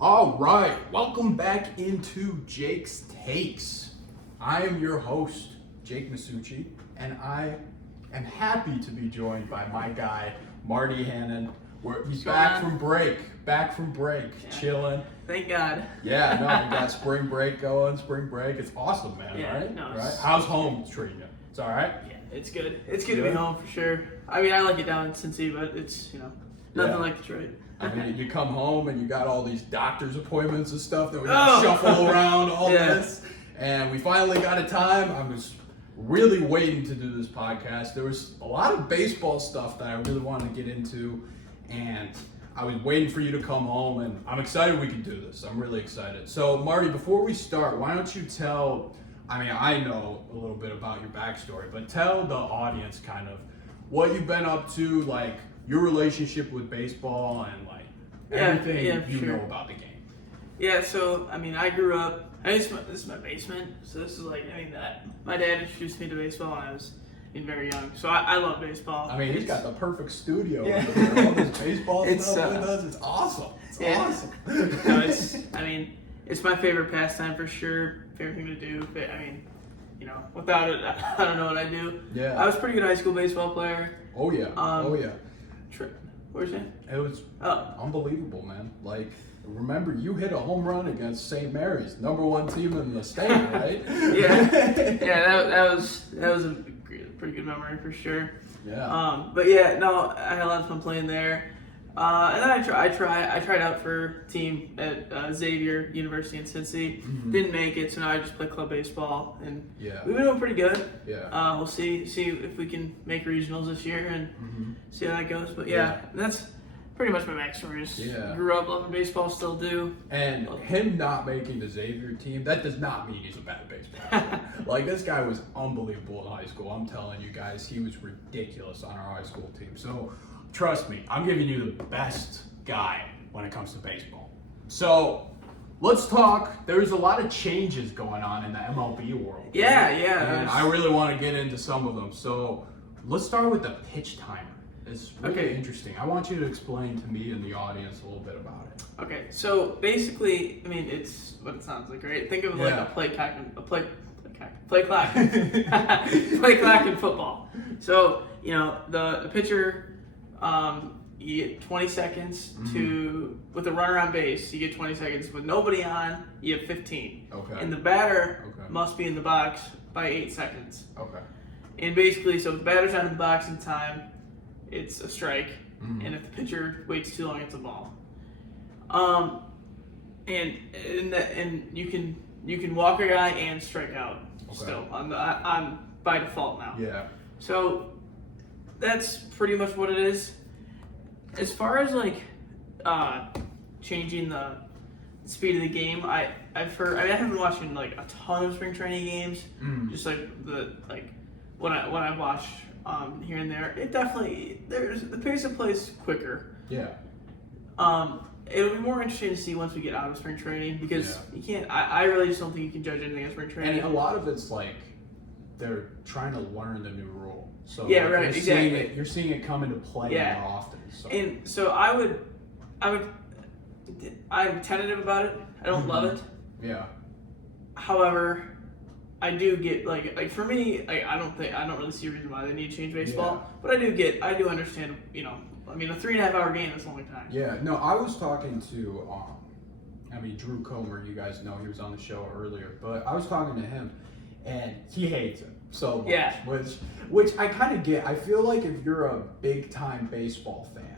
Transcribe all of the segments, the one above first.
All right, welcome back into Jake's Takes. I am your host, Jake Masucci, and I am happy to be joined by my guy, Marty Hannon. He's back from break, chilling. Thank God. Yeah, no, we got spring break going, It's awesome, man, Yeah, right? no, Right? How's home treating you? It's all right? Yeah, it's good. It's good to be home for sure. I mean, I like it down in Cincy, but it's, nothing like Detroit. I mean, you come home and you got all these doctor's appointments and stuff that we got to shuffle around, all this. And we finally got a time. I was really waiting to do this podcast. There was a lot of baseball stuff that I really wanted to get into. And I was waiting for you to come home. And I'm excited we can do this. I'm really excited. So, Marty, before we start, why don't you tell, I know a little bit about your backstory, but tell the audience kind of what you've been up to, like your relationship with baseball and like everything you know about the game. Yeah, so I grew up. This is my basement. So this is my dad introduced me to baseball when I was very young. So I love baseball. He's got the perfect studio. Yeah. All this baseball stuff with us. It's awesome. It's awesome. No, it's my favorite pastime for sure. Favorite thing to do. But without it, I don't know what I'd do. Yeah. I was a pretty good high school baseball player. Oh yeah. Where's it? It was unbelievable, man. Like, remember, you hit a home run against St. Mary's, #1 team in the state, right? That was a pretty good memory for sure. Yeah. I had a lot of fun playing there. And then I tried out for a team at Xavier University in Cincy. Mm-hmm. Didn't make it, so now I just play club baseball, and yeah, we've been doing pretty good. Yeah. We'll see if we can make regionals this year and see how that goes. But that's pretty much my backstory. Grew up loving baseball, still do. And him not making the Xavier team, that does not mean he's a bad baseball player. Like, this guy was unbelievable in high school. I'm telling you guys, he was ridiculous on our high school team. So trust me, I'm giving you the best guy when it comes to baseball. So let's talk. There's a lot of changes going on in the MLB world. Yeah. And I really want to get into some of them. So let's start with the pitch timer. It's really interesting. I want you to explain to me and the audience a little bit about it. Okay, so basically, it's what it sounds like, right? Think of it like a play clock in football. So, the pitcher, you get 20 seconds with a runner on base, you get 20 seconds. With nobody on, you have 15. Okay. And the batter must be in the box by 8 seconds. Okay. And basically, so if the batter's out of the box in time, it's a strike, and if the pitcher waits too long, it's a ball. And you can walk a guy and strike out still on by default now. Yeah. So that's pretty much what it is. As far as changing the speed of the game, I've heard. I haven't been watching a ton of spring training games. Just when I've watched here and there, it definitely the pace of play is quicker. Yeah. It'll be more interesting to see once we get out of spring training because you can't. I really just don't think you can judge anything in spring training. And a lot of it's they're trying to learn the new rule. So exactly. You're seeing it come into play more often. So. And so I'm tentative about it. I don't love it. Yeah. However, I do get for me, I don't really see a reason why they need to change baseball. But I do understand. A 3.5 hour game is a long time. Yeah. No, I was talking to Drew Comer. You guys know he was on the show earlier, but I was talking to him, and he hates it so much. Yeah. Which I kind of get. I feel like if you're a big time baseball fan,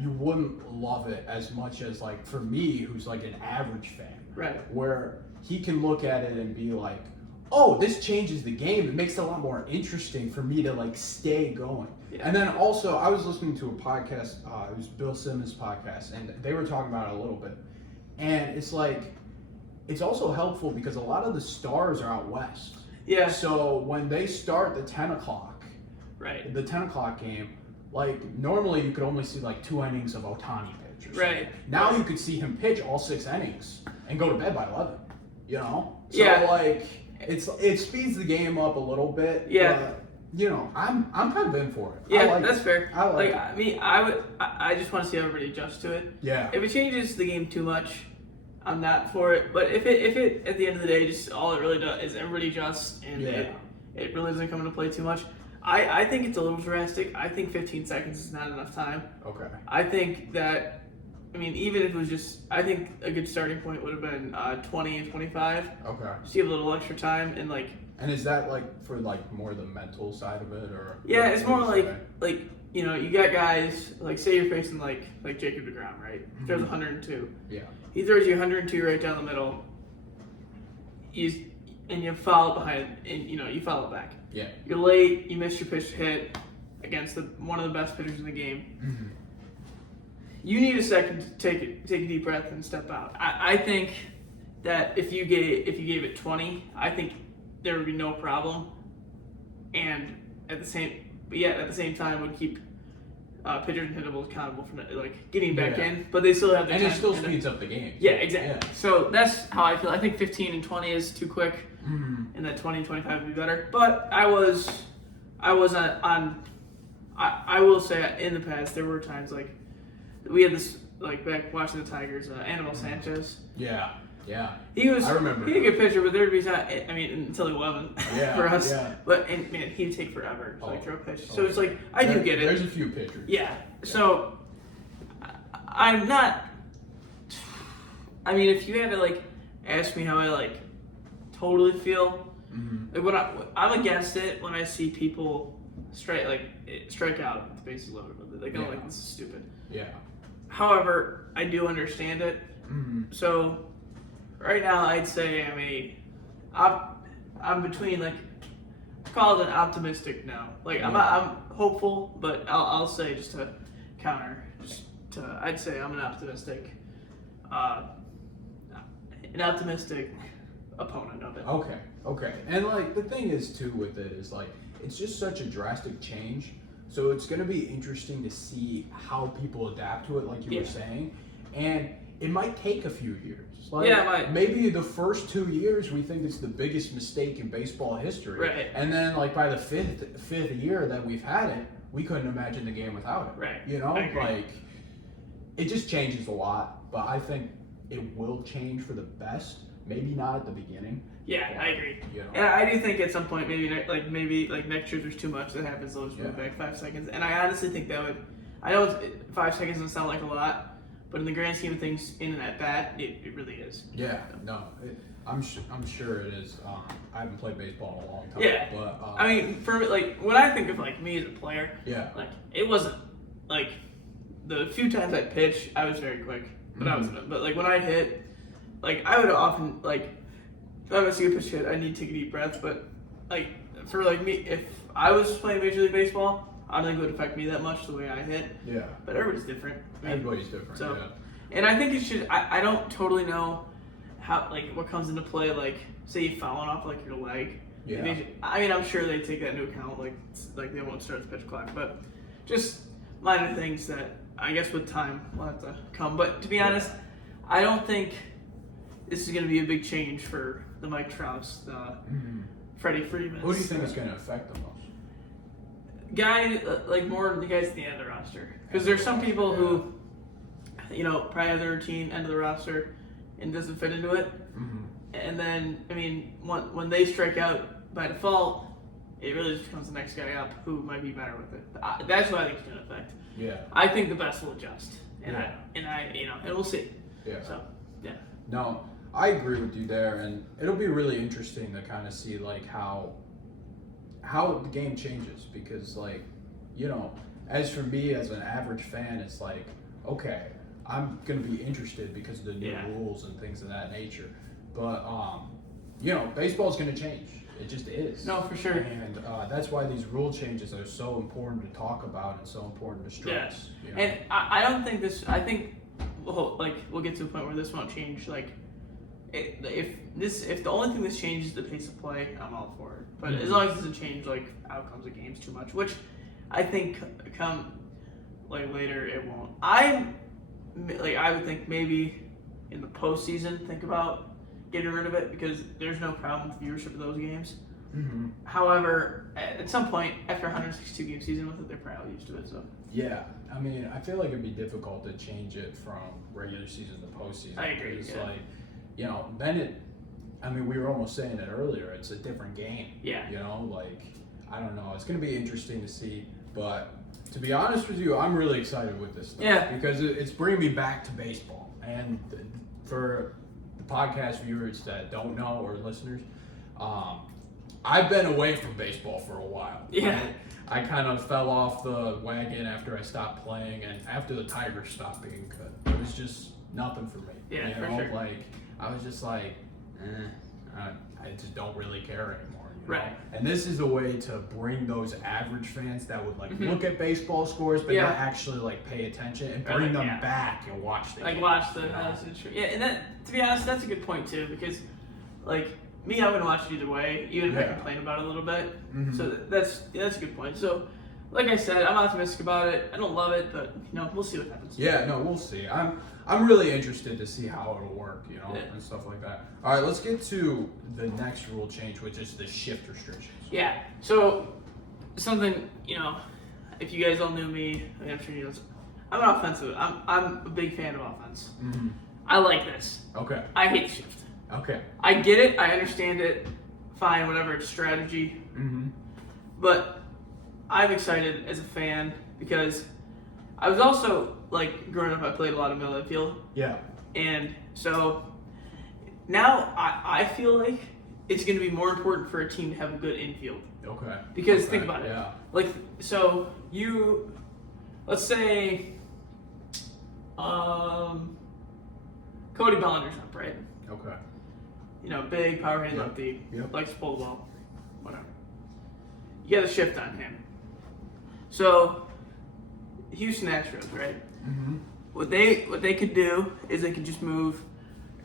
you wouldn't love it as much as for me, who's an average fan, right? Where he can look at it and be like, oh, this changes the game. It makes it a lot more interesting for me to stay going. Yeah. And then also, I was listening to a podcast. It was Bill Simmons' podcast, and they were talking about it a little bit. And it's also helpful because a lot of the stars are out west. Yeah. So when they start the 10 o'clock, the 10 o'clock game, normally you could only see 2 innings of Ohtani pitch. Right. Now you could see him pitch all 6 innings and go to bed by 11. So it speeds the game up a little bit. Yeah. I'm kind of in for it. Yeah, that's fair. I I just want to see everybody adjust to it. Yeah. If it changes the game too much, I'm not for it. But if it at the end of the day, just all it really does is everybody adjusts, and it really doesn't come into play too much. I think it's a little drastic. I think 15 seconds is not enough time. Okay. I think that, I mean, even if it was just, I think a good starting point would have been 20 and 25. Okay. Just give a little extra time and like. And is that like for like more the mental side of it, or? Yeah, it's more like you know, you got guys like, say you're facing like Jacob DeGrom, right? He throws 102. Yeah. He throws you 102 right down the middle. And you foul behind, and you know you foul it back. Yeah. You're late. You missed your pitch to hit against one of the best pitchers in the game. Mm-hmm. You need a second to take a deep breath and step out. I think that if you gave it 20, I think there would be no problem, and at the same time would keep pitchers and hittables accountable for like getting back in, but they still have the time. And it still speeds up the game. Yeah, exactly. Yeah. So that's how I feel. I think 15 and 20 is too quick, and that 20 and 25 would be better. But I was on. I will say in the past there were times like we had this like back watching the Tigers, Anibal Sanchez. Yeah. Yeah. I remember. He had a good pitcher, but there'd be time. I mean, until he wasn't for us. Yeah. But and man, he'd take forever to like throw a pitch. So it's like I do get it. There's a few pitchers. Yeah. So I'm not. I mean, if you had to like ask me how I like totally feel, like when I'm against it when I see people strike out with the bases loaded with it. They go like, this is stupid. Yeah. However, I do understand it. So right now, I'd say I'm between like, call it an optimistic no. Like I'm hopeful, but I'll say just to counter, I'd say I'm an optimistic opponent of it. Okay. And like the thing is too with it is like it's just such a drastic change. So it's going to be interesting to see how people adapt to it, like you were saying, and it might take a few years. Like, it might. Maybe the first 2 years we think it's the biggest mistake in baseball history, right? And then like by the fifth year that we've had it, we couldn't imagine the game without it, right? You know, like it just changes a lot. But I think it will change for the best. Maybe not at the beginning. Yeah, I agree. You know? And I do think at some point, maybe next year there's too much that happens. They'll just move back 5 seconds. And I honestly think that would. I know 5 seconds doesn't sound like a lot, but in the grand scheme of things, in and at bat, it really is. Yeah, no, I'm sure it is. I haven't played baseball in a long time. Yeah, but I mean, for like when I think of like me as a player, like it wasn't like the few times I pitched, I was very quick, but like when I hit, like I would often like if I was to get a pitch hit, I need to take a deep breath. But like for like me, if I was playing Major League Baseball, I don't think it would affect me that much the way I hit. Yeah. But everybody's different. Everybody's different. So, yeah. And I think it should. I don't totally know how like what comes into play. Like say you fouling off like your leg. Yeah. I mean, I'm sure they take that into account. Like they won't start the pitch clock, but just minor things that I guess with time will have to come. But to be honest, I don't think this is going to be a big change for the Mike Trouts, the Freddie Freeman. Who do you think is going to affect the most? More the guys at the end of the roster. Because there's some people who, you know, probably have their routine end of the roster and doesn't fit into it. And then, I mean, when they strike out by default, it really just becomes the next guy up who might be better with it. That's what I think it's going to affect. Yeah. I think the best will adjust. And we'll see. Yeah. So, yeah. No, I agree with you there, and it'll be really interesting to kind of see like how the game changes, because like, you know, as for me as an average fan, it's like, okay, I'm gonna be interested because of the new rules and things of that nature. But you know, baseball's gonna change. It just is. No, for sure. And that's why these rule changes are so important to talk about and so important to stress. Yeah. You know? And I don't think this. I think we'll get to a point where this won't change. Like, if the only thing this changes is the pace of play, I'm all for it. But as long as it doesn't change like outcomes of games too much, which I think come like later it won't. I would think maybe in the postseason think about getting rid of it, because there's no problem with viewership of those games. However, at some point after 162 game season with it, they're probably used to it. So yeah, I mean, I feel like it'd be difficult to change it from regular season to postseason. I agree. It's yeah. like you know, then we were almost saying it earlier, it's a different game. Yeah. You know, like, I don't know. It's going to be interesting to see. But to be honest with you, I'm really excited with this stuff. Yeah. Because it's bringing me back to baseball. And for the podcast viewers that don't know, or listeners, I've been away from baseball for a while. Yeah. Right? I kind of fell off the wagon after I stopped playing and after the Tigers stopped being good. It was just nothing for me. Yeah, you for know? sure. Like, I was just like, I just don't really care anymore. You know? Right. And this is a way to bring those average fans that would like look at baseball scores but not actually like pay attention and bring them back and watch the game. Watch the yeah, and that, to be honest, that's a good point too, because like me, I wouldn't watch it either way, even if I complain about it a little bit. So that's a good point. So like I said, I'm optimistic about it. I don't love it, but you know, we'll see what happens. Yeah, no, we'll see. I'm really interested to see how it'll work, you know, and stuff like that. All right, let's get to the next rule change, which is the shift restrictions. Yeah. So something, you know, if you guys all knew me, I mean, I'm sure you know, I'm an offensive. I'm a big fan of offense. I like this. Okay. I hate shift. Okay. I get it. I understand it. Fine, whatever. It's strategy. But I'm excited as a fan because I was also, like, growing up, I played a lot of middle infield. Yeah. And so now I feel like it's going to be more important for a team to have a good infield. Okay. Because think about it. Yeah. Like, so let's say, Cody Bellinger's up, right? Okay. You know, big, power hitting lefty, likes to pull the ball, whatever. You got a shift on him. So, Houston Astros, right? What they could do is they could just move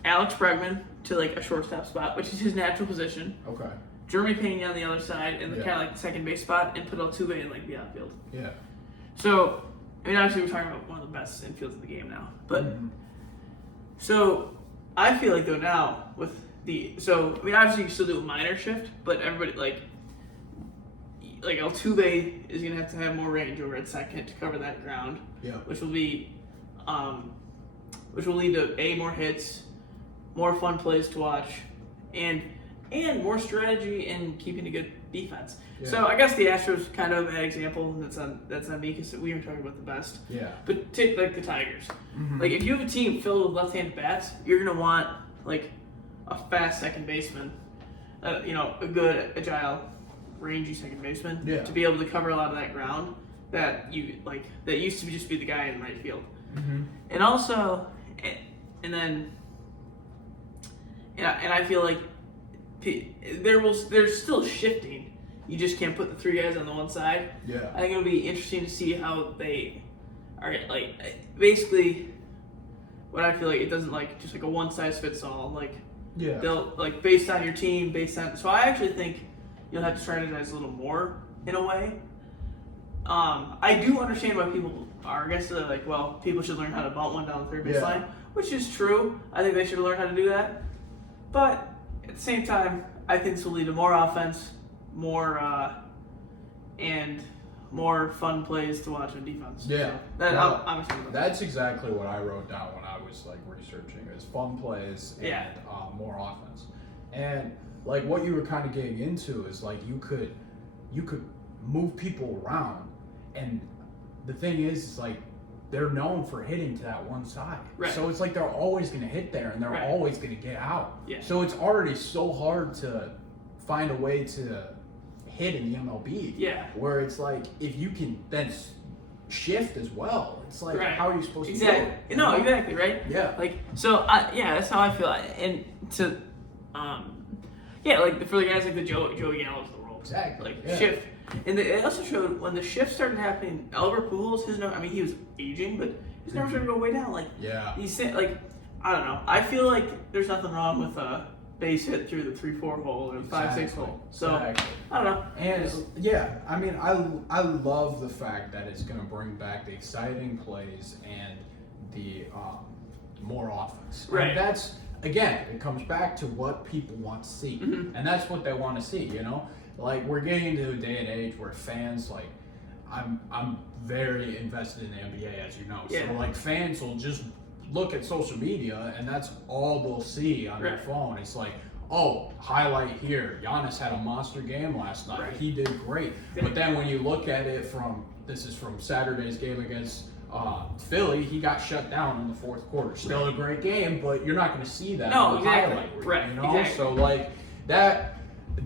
Alex Bregman to like a shortstop spot, which is his natural position. Okay. Jeremy Pena on the other side, and kind of like the second base spot, and put Altuve in like the outfield. Yeah. So, I mean, obviously we're talking about one of the best infields of the game now, but so I feel like though now with I mean, obviously you still do a minor shift, but everybody like Altuve is gonna have to have more range over at second to cover that ground. Yeah. Which will lead to more hits, more fun plays to watch, and more strategy and keeping a good defense. Yeah. So I guess the Astros kind of an example. That's on me because we were talking about the best. Yeah. But take like the Tigers. Like if you have a team filled with left-handed bats, you're gonna want like a fast second baseman, you know, a good agile, rangy second baseman to be able to cover a lot of that ground that used to just be the guy in right field. And also, and I feel like there's still shifting. You just can't put the three guys on the one side. Yeah. I think it'll be interesting to see how they are like basically. What I feel like it doesn't like just like a one size fits all. Like they'll like based on your team, based on. So I actually think you'll have to strategize a little more in a way. I do understand why people are against it. Like, well, people should learn how to bunt one down the third base line, which is true. I think they should learn how to do that. But at the same time, I think this will lead to more offense, more and more fun plays to watch on defense. Yeah. So I'm excited about that. That's exactly what I wrote down when I was like researching is fun plays and more offense. And like what you were kind of getting into is like you could move people around, and the thing is like they're known for hitting to that one side. Right. So it's like they're always going to hit there and they're always going to get out. Yeah. So it's already so hard to find a way to hit in the MLB. Yeah. Where it's like if you can then shift as well, it's like how are you supposed to do it? No, exactly, right? Yeah. Like so, that's how I feel. And to, like for the guys like the Joey Gallo's of the world. Exactly. Like shift. And they also showed when the shift started happening, Albert Pujols, he was aging, but his numbers started to go way down. Like, he's like, I don't know. I feel like there's nothing wrong with a base hit through the 3-4 hole or 5-6 hole. So I don't know. And I love the fact that it's going to bring back the exciting plays and the more offense. Right. And that's again, it comes back to what people want to see, and that's what they want to see. You know. Like we're getting into a day and age where fans like, I'm very invested in the NBA, as you know. Yeah. So like fans will just look at social media, and that's all they'll see on their phone. It's like, oh, highlight here. Giannis had a monster game last night. Right. He did great. But then when you look at it from Saturday's game against Philly, he got shut down in the fourth quarter. Still a great game, but you're not going to see that No, on the exactly. highlight reel, Right. you know? Exactly. So like that,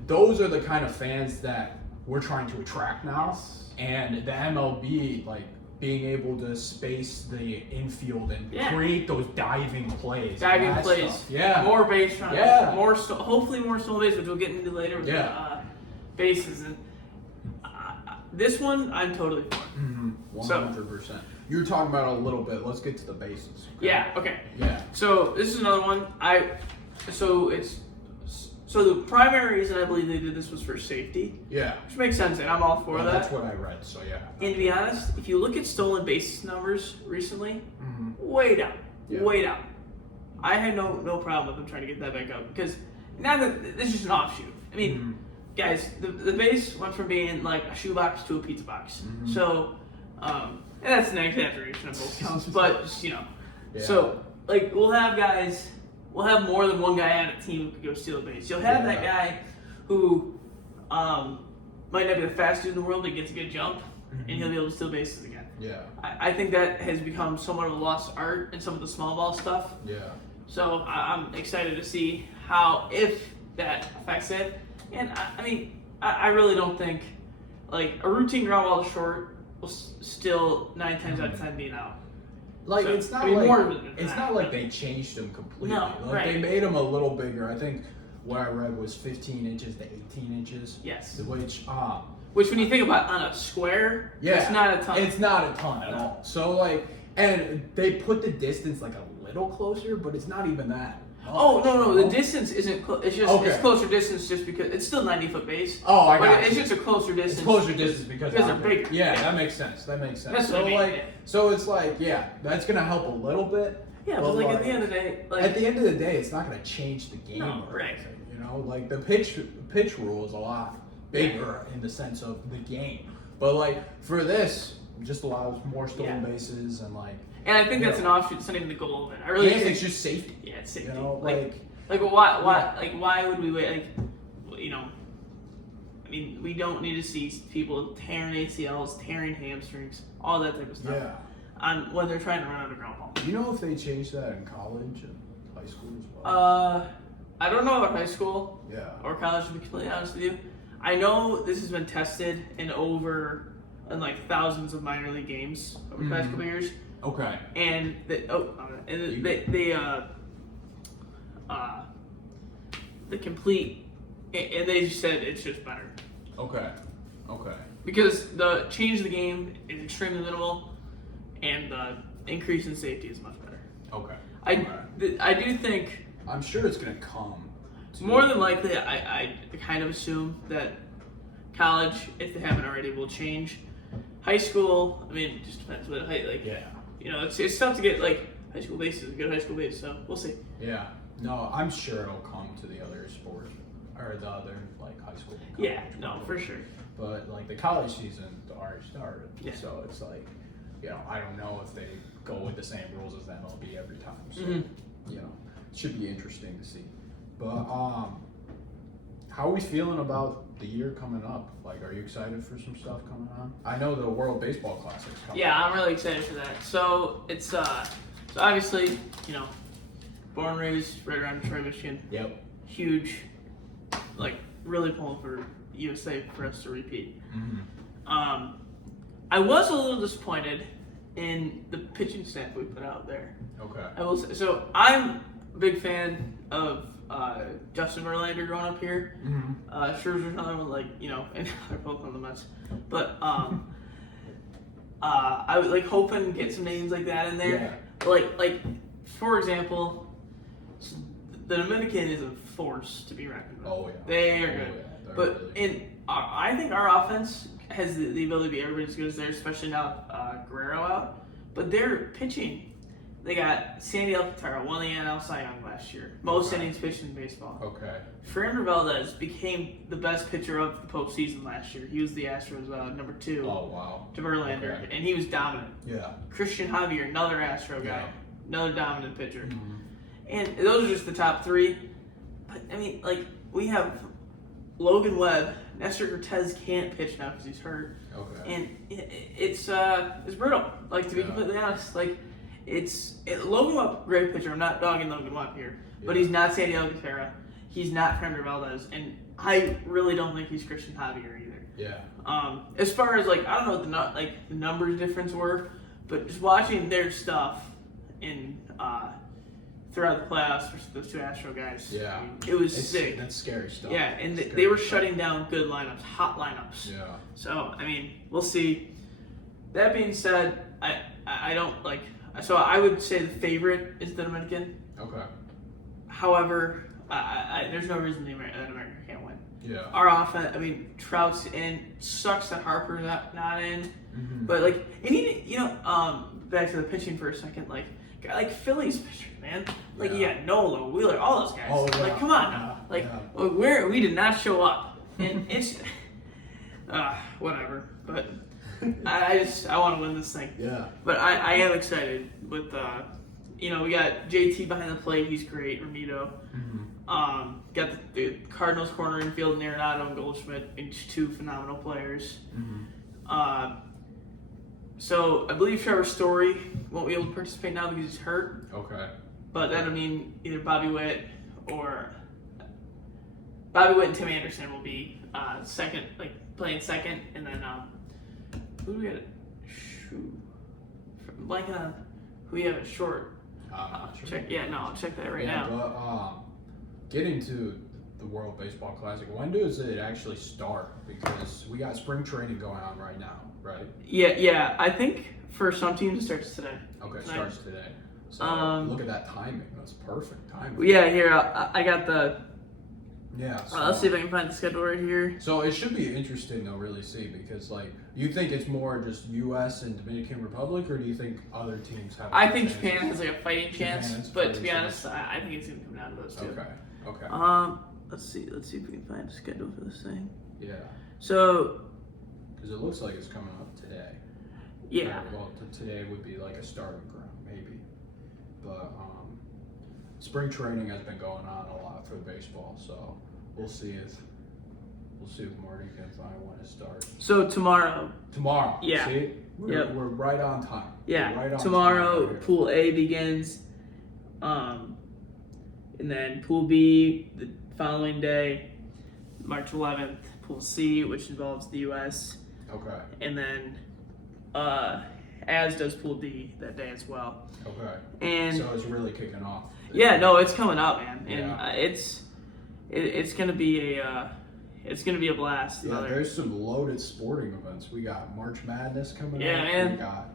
those are the kind of fans that we're trying to attract now. And the MLB, like, being able to space the infield and create those diving plays. Stuff. Yeah. More base runners. Yeah. Hopefully more stolen bases, which we'll get into later with the bases. And this one, I'm totally for. 100%. You were talking about it a little bit. Let's get to the bases. Okay? Yeah. Okay. Yeah. So this is another one. So the primary reason I believe they did this was for safety. Yeah. Which makes sense, and I'm all for that. That's what I read, so yeah. And to be honest, if you look at stolen bases numbers recently, way down. Yeah. Way down. I had no problem with them trying to get that back up because now that this is just an offshoot. I mean, guys, the base went from being like a shoebox to a pizza box. So, and that's an exaggeration of both counts, but just, Yeah. So, like, we'll have more than one guy on a team who could go steal a base. You'll have that guy who might not be the fastest dude in the world, but gets a good jump, and he'll be able to steal bases again. Yeah. I think that has become somewhat of a lost art in some of the small ball stuff. Yeah. So I'm excited to see if that affects it. And I really don't think, like, a routine ground ball to short will still 9 times out of 10 be an out. Like, So, it's not like they changed them completely. No, like, they made them a little bigger. I think what I read was 15 inches to 18 inches. Yes. Which when you think about on a square, it's not a ton. It's not a ton at all. So, like, and they put the distance, like, a little closer, but it's not even that. Oh, no, the distance isn't it's just it's closer distance just because it's still 90-foot base. Oh, I got But it's just a closer distance. It's closer distance because they're bigger. Yeah, that makes sense. That's so what I mean, like so it's like, that's gonna help a little bit. Yeah, but like at the end of the day, at the end of the day, it's not gonna change the game. No, or right. anything, you know, like the pitch rule is a lot bigger in the sense of the game. But like for this, it just allows more stolen bases and like. And I think that's an offshoot. It's not even the goal of it. I really think it's just safety. Yeah, it's safety. You know, why would we wait? Like, you know, I mean, we don't need to see people tearing ACLs, tearing hamstrings, all that type of stuff. Yeah. On when they're trying to run out of ground ball. Do you know if they changed that in college and high school as well? I don't know about high school. Yeah. Or college, to be completely honest with you. I know this has been tested in like thousands of minor league games over the past couple years. Okay. And the complete, and they just said it's just better. Okay. Because the change of the game is extremely minimal, and the increase in safety is much better. Okay. I do think. I'm sure it's gonna come. More than likely, I kind of assume that college, if they haven't already, will change. High school, I mean, it just depends what you know, it's tough to get like high school bases, good high school base, so we'll see. Yeah. No, I'm sure it'll come to the other sports or the other like high school. And college, For sure. But like the college season already started, so it's like, you know, I don't know if they go with the same rules as the MLB every time. So you know, it should be interesting to see. But how are we feeling about the year coming up? Like, are you excited for some stuff coming on? I know the World Baseball Classic's coming. Yeah, I'm really excited for that. So it's so obviously, you know, born and raised right around Detroit, Michigan. Yep. Huge, like really pulling for USA for us to repeat. I was a little disappointed in the pitching staff we put out there. Okay. I will say, so I'm a big fan of Justin Verlander growing up here. Scherzer's another one, like, you know, and they're both on the Mets. But I would like hoping to get some names like that in there. Yeah. Like for example, the Dominican is a force to be reckoned with. Oh yeah. They are good. Yeah. But really I think our offense has the ability to be everybody as good as theirs, especially now Guerrero out. But their pitching, they got Sandy Alcantara, won the NL Cy Young last year. Most innings pitched in baseball. Okay. Fernando Valdez became the best pitcher of the postseason last year. He was the Astros number 2. Oh wow. To Verlander, and he was dominant. Yeah. Christian Javier, another Astro guy, another dominant pitcher. And those are just the top three. But, I mean, like, we have Logan Webb. Nestor Cortez can't pitch now because he's hurt. Okay. And it's brutal, like, to be completely honest. Like, Logan Webb, great pitcher. I'm not dogging Logan Webb here. But he's not Sandiego Guerrero. He's not Framber Valdez. And I really don't think he's Christian Javier either. Yeah. As far as, like, I don't know what the numbers difference were, but just watching their stuff in throughout the playoffs versus those two Astro guys. Yeah. It was sick. That's scary stuff. Yeah, and they were shutting down good lineups, hot lineups. Yeah. So, I mean, we'll see. That being said, I don't like. So I would say the favorite is the Dominican. Okay. However, there's no reason that America can't win. Yeah. Our offense, I mean, Trout's in. Sucks that Harper's not in. But, like, and even, back to the pitching for a second, like, guy like Philly's pitcher, man. Like, you got Nola, Wheeler, all those guys. Oh, yeah. Like, come on now. Like, we did not show up. And it's, whatever. But I want to win this thing. Yeah. But I am excited with, we got JT behind the plate. He's great. Ramito. Got the Cardinals corner infield and Arenado and Goldschmidt, each two phenomenal players. So I believe Trevor Story won't be able to participate now because he's hurt. Okay. But that'll mean either Bobby Witt and Tim Anderson will be second, like playing second, and then who do we got? Blanking on who we have at short. Check. Yeah, no, I'll check that right now. But getting to the World Baseball Classic, when does it actually start? Because we got spring training going on right now, right? Yeah. I think for some teams it starts today. Okay, it starts today. So look at that timing. That's perfect timing. Yeah, here I got the. Yeah. So, let's see if I can find the schedule right here. So it should be interesting to really see because, like, you think it's more just U.S. and Dominican Republic, or do you think other teams have? I think Japan has like a fighting chance, but to be honest, I think it's gonna come down to those two. Okay. Let's see if we can find a schedule for this thing. Yeah. So. Because it looks like it's coming up today. Yeah. Well, today would be like a starting ground, maybe. But spring training has been going on a lot for baseball, so we'll see if Marty can find when it starts. So tomorrow. Yeah. See? We're right on time. Yeah. Right on tomorrow, time Pool A begins. And then Pool B the following day, March 11th. Pool C, which involves the U.S. Okay. And then, as does Pool D that day as well. Okay. And so it's really kicking off. Yeah, no, it's coming up, man, and Yeah. it's gonna be a blast. Yeah, there's some loaded sporting events. We got March Madness coming up. Man. We got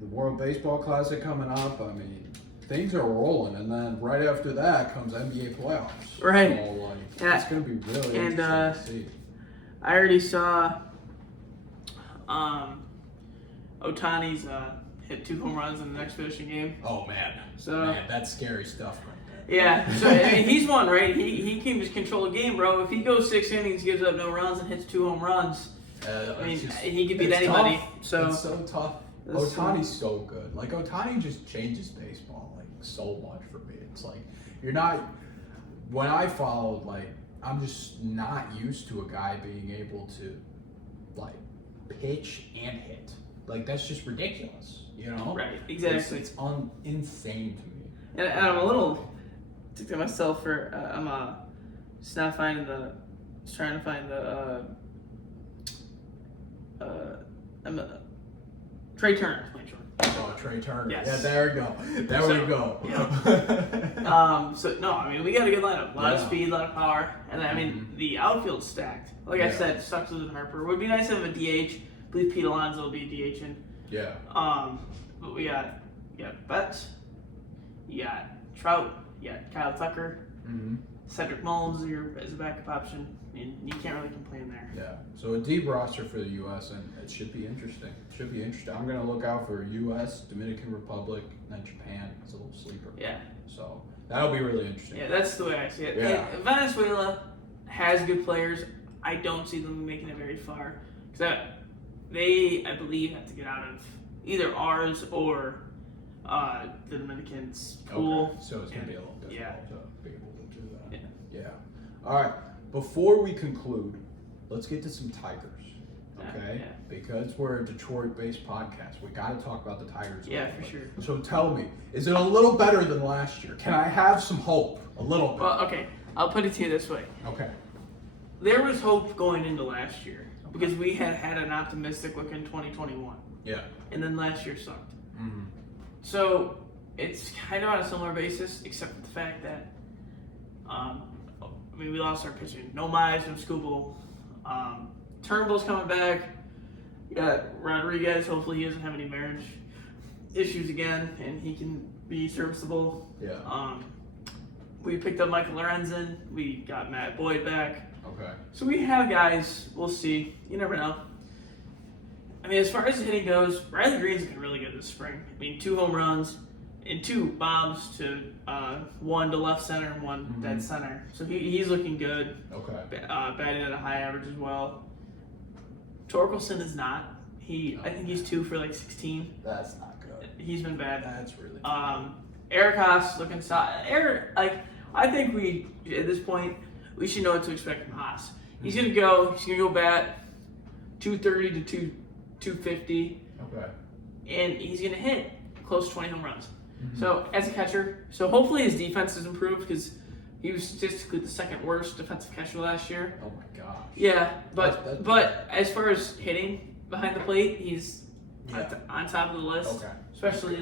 the World Baseball Classic coming up. I mean, things are rolling, and then right after that comes NBA playoffs. Right. So, like, it's gonna be really interesting to see. I already saw Ohtani's hit 2 home runs in the next finishing game. Oh man, that's scary stuff right there. Yeah, so I mean, he's one, right? He can just control the game, bro. If he goes 6 innings, gives up no runs, and hits 2 home runs, I mean, he could beat anybody. Tough. So it's so tough. Ohtani's so good. Like, Ohtani just changes baseball like so much for me. It's like you're not. When I followed, like, I'm just not used to a guy being able to, like, pitch and hit. Like, that's just ridiculous, you know? Right, exactly. It's insane to me. And I'm a little ticked at myself for I'm just not finding trying to find the Trey Turner playing short. Oh, Trey Turner. Yes. Yeah, there we go. We go. Yeah. So no, I mean, we got a good lineup. A lot of speed, a lot of power, and then, I mean, the outfield's stacked. Like I said, sucks with Harper. Would be nice to have a DH. I believe Pete Alonso will be DHing. Yeah. But we got Betts, you got Trout, you got Kyle Tucker, Cedric Mullins as a backup option, and you can't really complain there. Yeah. So a deep roster for the U.S. and it should be interesting. I'm gonna look out for U.S., Dominican Republic, and then Japan as a little sleeper. Yeah. So that'll be really interesting. Yeah, that's the way I see it. Yeah. And Venezuela has good players. I don't see them making it very far because they, I believe, have to get out of either ours or the Dominicans pool. Okay. So it's gonna be a little difficult Yeah. to be able to do that. Yeah. Yeah. All right. Before we conclude, let's get to some Tigers. Okay. Yeah. Because we're a Detroit-based podcast, we got to talk about the Tigers. a Yeah, little for bit. sure. So tell me, is it a little better than last year? Can I have some hope? A little bit. Well, okay. I'll put it to you this way. Okay. There was hope going into last year because we had an optimistic look in 2021, Yeah. and then last year sucked. Mm-hmm. So it's kind of on a similar basis, except for the fact that we lost our pitching. No Mize, no Scooble. Turnbull's coming back. You got Rodriguez. Hopefully he doesn't have any marriage issues again, and he can be serviceable. Yeah. We picked up Michael Lorenzen. We got Matt Boyd back. Okay. So we have guys. We'll see. You never know. I mean, as far as the hitting goes, Riley Green's looking really good this spring. I mean, 2 home runs and 2 bombs to one to left center and one dead center. So he's looking good. Okay. Batting at a high average as well. Torkelson is not. I think he's 2 for like 16. That's not good. He's been bad. That's really bad. Eric Haas looking solid. I think we at this point we should know what to expect from Haas. He's gonna go bat 230 to 250, Okay. and he's gonna hit close to 20 home runs. So as a catcher, hopefully his defense has improved because he was statistically the 2nd worst defensive catcher last year. Oh my gosh. Yeah, That's but as far as hitting behind the plate, he's Yeah. on top of the list. Okay. Especially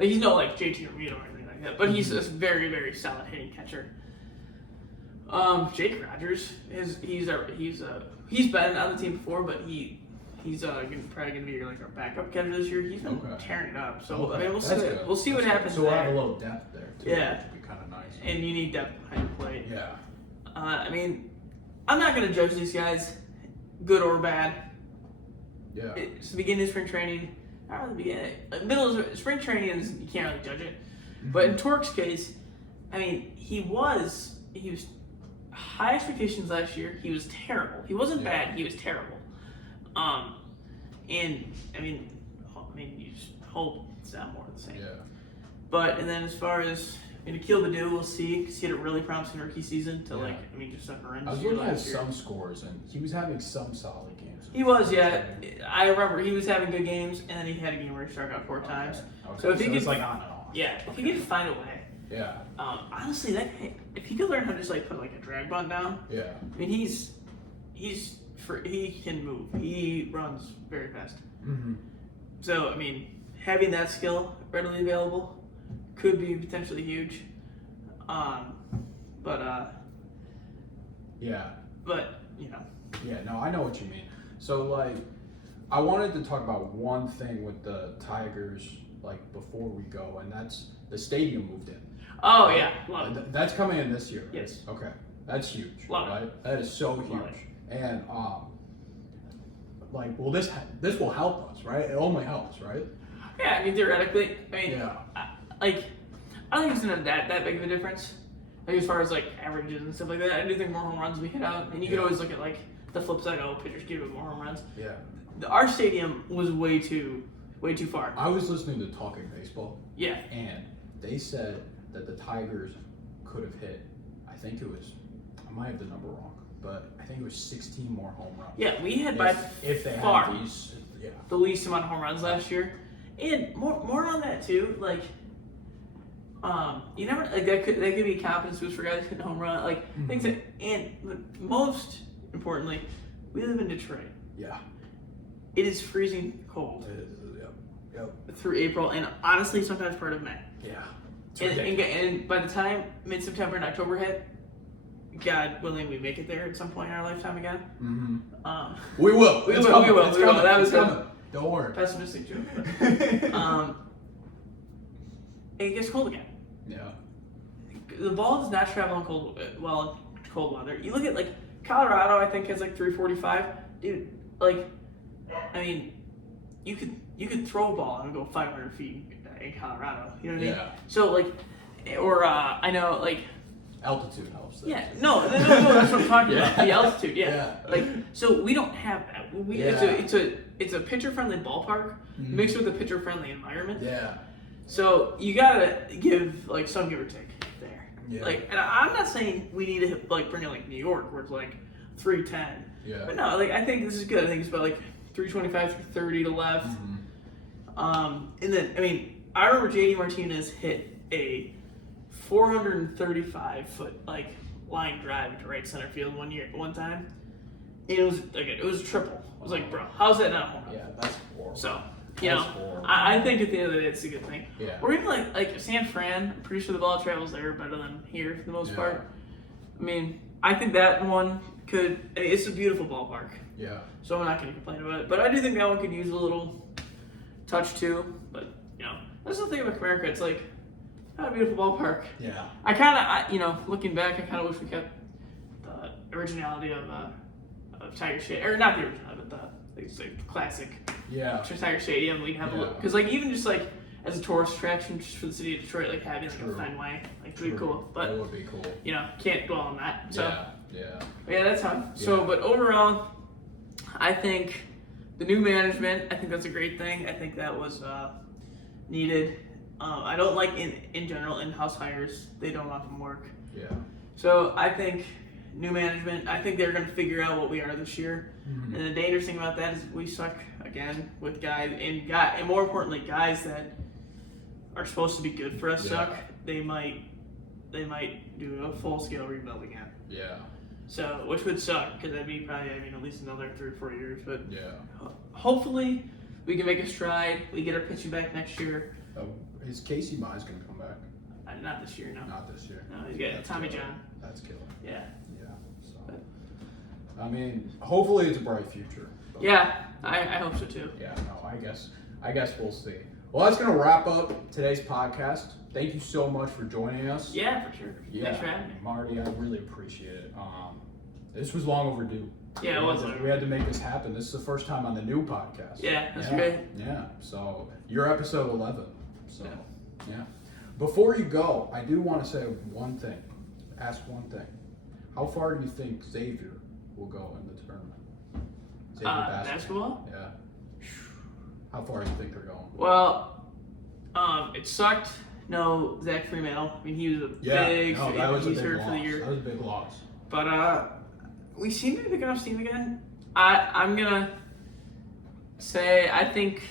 he's no like JT Realmuto or anything like that, but he's a very, very solid hitting catcher. Jake Rogers he's been on the team before, but he's probably gonna be like our backup catcher this year. He's been tearing it up. So I mean, we'll see what happens So we'll there. have a little depth there too. Yeah. Which would be kind of nice. And you need depth behind the plate. Yeah. I mean, I'm not gonna judge these guys, good or bad. Yeah. It's the beginning of spring training. Not really the beginning. Middle of spring training is you can't really judge it. But in Torque's case, I mean, he was high expectations last year. He was terrible. He wasn't bad. He was terrible. And I mean, you just hope it's not more of the same. Yeah. But and then as far as Akil Baddoo, we'll see because he had a really promising rookie season to just a horrendous I was year looking at last year. some scores, and he was having some solid games. He was, yeah. I remember he was having good games, and then he had a game where he struck out 4 times. Okay. So if he could, it's like on and off. yeah, if he could find a way. Yeah. Honestly, that guy, if he could learn how to just like put like a drag bunt down, Yeah. I mean he can move. He runs very fast. Mm-hmm. So I mean, having that skill readily available could be potentially huge. Yeah. But you know. Yeah, no, I know what you mean. So, like, I wanted to talk about one thing with the Tigers, like, before we go, and that's the stadium moved in. Oh yeah, love it. That's coming in this year, right? Yes. Okay, that's huge, Love it. right? That is so huge. Love it. And, like, well, this will help us, right? It only helps, right? Yeah, I mean theoretically, Yeah. I don't think it's gonna have that big of a difference. Like as far as like averages and stuff like that, I do think more home runs we hit out, and you can always look at like the flip side. Oh, pitchers give it more home runs. Yeah. Our stadium was way too far. I was listening to Talking Baseball, Yeah. and they said that the Tigers could have hit, I think it was, I might have the number wrong, but I think it was 16 more home runs. Yeah, we had by if they far had these, yeah. the least amount of home runs last year, and more on that too. Like, you never like that could be a confidence boost for guys hitting a home run. Like things that, and most importantly, we live in Detroit. Yeah. It is freezing cold Yep. through April, and honestly, sometimes part of May. Yeah. And by the time mid-September and October hit, God willing, we make it there at some point in our lifetime again. Mm-hmm. We will. We will. That was coming. Don't worry. Pessimistic joke. It gets cold again. Yeah. The ball does not travel in cold weather. You look at like Colorado, I think has like 345. Dude, like, I mean, you could throw a ball and go 500 feet in Colorado. You know what I mean? Yeah. So like, or I know like. Altitude helps. There. Yeah, no, that's what I'm talking about. Yeah. The altitude, yeah. Yeah. Like, so we don't have that. it's a pitcher-friendly ballpark mixed with a pitcher-friendly environment. Yeah. So you gotta give like some give or take there. Yeah. Like, and I'm not saying we need to like bring it like New York where it's like 310. Yeah. But no, like I think this is good. I think it's about like 325, 330 to left. And then I mean I remember JD Martinez hit a 435-foot like line drive to right center field one time. And it was a triple. I was like, bro, how's that not a home run? Yeah, that's horrible. So, That's horrible. I think at the end of the day, it's a good thing. Yeah. Or even like San Fran, I'm pretty sure the ball travels there better than here for the most part. I mean, I think that one it's a beautiful ballpark. Yeah. So I'm not going to complain about it. But I do think that one could use a little touch too. But, that's the thing about Comerica. It's like, not a beautiful ballpark. Yeah. I kind of, looking back, I kind of wish we kept the originality of Tiger Stadium, or not the originality, but the classic Tiger Stadium. We'd have a look because like even just like as a tourist attraction, just for the city of Detroit, like having like a Fenway, like would be cool. But that would be cool. Can't dwell on that. So yeah, that's fine. So, but overall, I think the new management, I think that's a great thing. I think that was needed. I don't like in general in-house hires. They don't often work. Yeah. So I think new management, I think they're going to figure out what we are this year. And the dangerous thing about that is we suck again with guys, and more importantly, guys that are supposed to be good for us suck. They might do a full-scale rebuild again. Yeah. So, which would suck because that'd be probably, at least another 3 or 4 years. But hopefully we can make a stride. We get our pitching back next year. Is Casey Mize going to come back? Not this year, no. Not this year. No, he's got Tommy John. That's killer. Yeah. So, I mean, hopefully it's a bright future. Yeah, I hope so too. Yeah, no, I guess we'll see. Well, that's going to wrap up today's podcast. Thank you so much for joining us. Yeah, for sure. Yeah. Thanks for having me. Marty, I really appreciate it. This was long overdue. Yeah, it was. We had to make this happen. This is the first time on the new podcast. Yeah, that's great. Yeah, so you're episode 11. So, yeah. Before you go, I do want to say one thing. Ask one thing. How far do you think Xavier will go in the tournament? Xavier basketball? Yeah. How far do you think they're going? Well, it sucked. No, Zach Freemantle. I mean, he was a big. That was a big hurt loss. for the year. That was a big loss. But we seem to be picking up steam again. I'm gonna say I think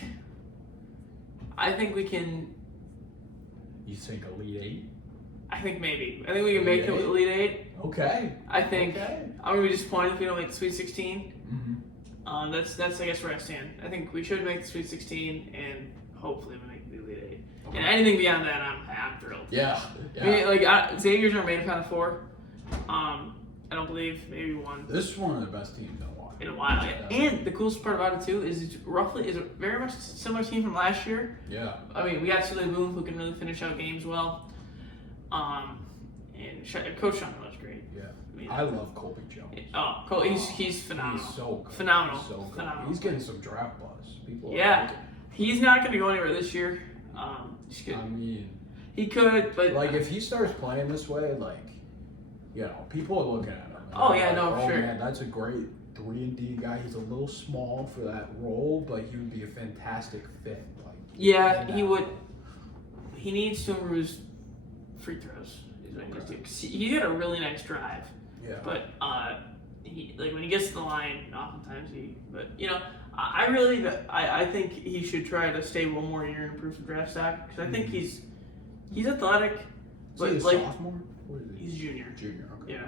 we can. You think Elite Eight? I think maybe. I think we can make the Elite Eight. Okay. I think I'm gonna be disappointed if we don't make the Sweet 16. Mm-hmm. That's I guess where I stand. I think we should make the Sweet 16 and hopefully we make the Elite Eight. Okay. And anything beyond that, I'm thrilled. Yeah. I mean, Xavier's never made a Final Four. I don't believe maybe one. This is one of the best teams in a while. Yeah. And the coolest part about it too is it's very much a similar team from last year. Yeah. I mean, we got Sully Boom who can really finish out games well. And Coach Sean was great. Yeah. I mean, I love Colby Jones. He's phenomenal. He's so good. Phenomenal. He's so good. Phenomenal. He's getting some draft buzz. People he's not going to go anywhere this year. I mean, he could, but if he starts playing this way, people are looking at him. Sure. Man, that's a great 3-and-D guy. He's a little small for that role, but he would be a fantastic fit. He would. He needs to improve his free throws. He had a really nice drive. Yeah. But when he gets to the line, oftentimes I think he should try to stay one more year and improve some draft stock because I think he's athletic. But is he a sophomore? What is he? He's junior. Junior. Okay. Yeah.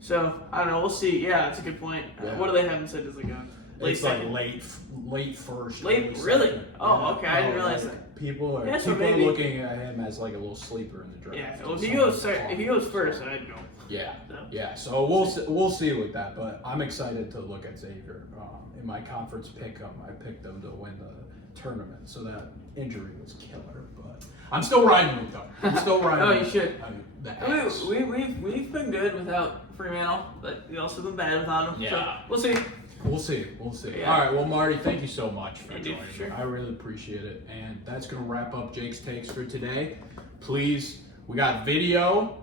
So I don't know. We'll see. Yeah, that's a good point. Yeah. What do they have him said as like a late second? Late first. Late really? Second. Oh, okay. I didn't realize that. People are looking at him as like a little sleeper in the draft. Yeah. Well, if he goes first, I'd go. Yeah. No. Yeah. So we'll see with that, but I'm excited to look at Xavier. In my conference pick 'em, I picked them to win the tournament, so that injury was killer. But I'm still riding with them. Oh, you should. We've been good without Fremantle, but we also been bad without him. Yeah. So we'll see. We'll see. Yeah. All right. Well, Marty, thank you so much for joining me. Sure. I really appreciate it. And that's going to wrap up Jake's Takes for today. Please, we got video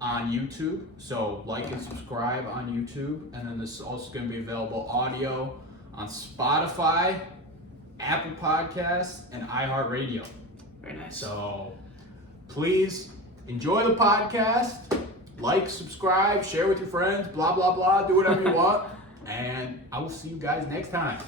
on YouTube, so like and subscribe on YouTube. And then this is also going to be available audio on Spotify, Apple Podcasts, and iHeartRadio. Very nice. So please enjoy the podcast. Like, subscribe, share with your friends, blah, blah, blah. Do whatever you want. And I will see you guys next time.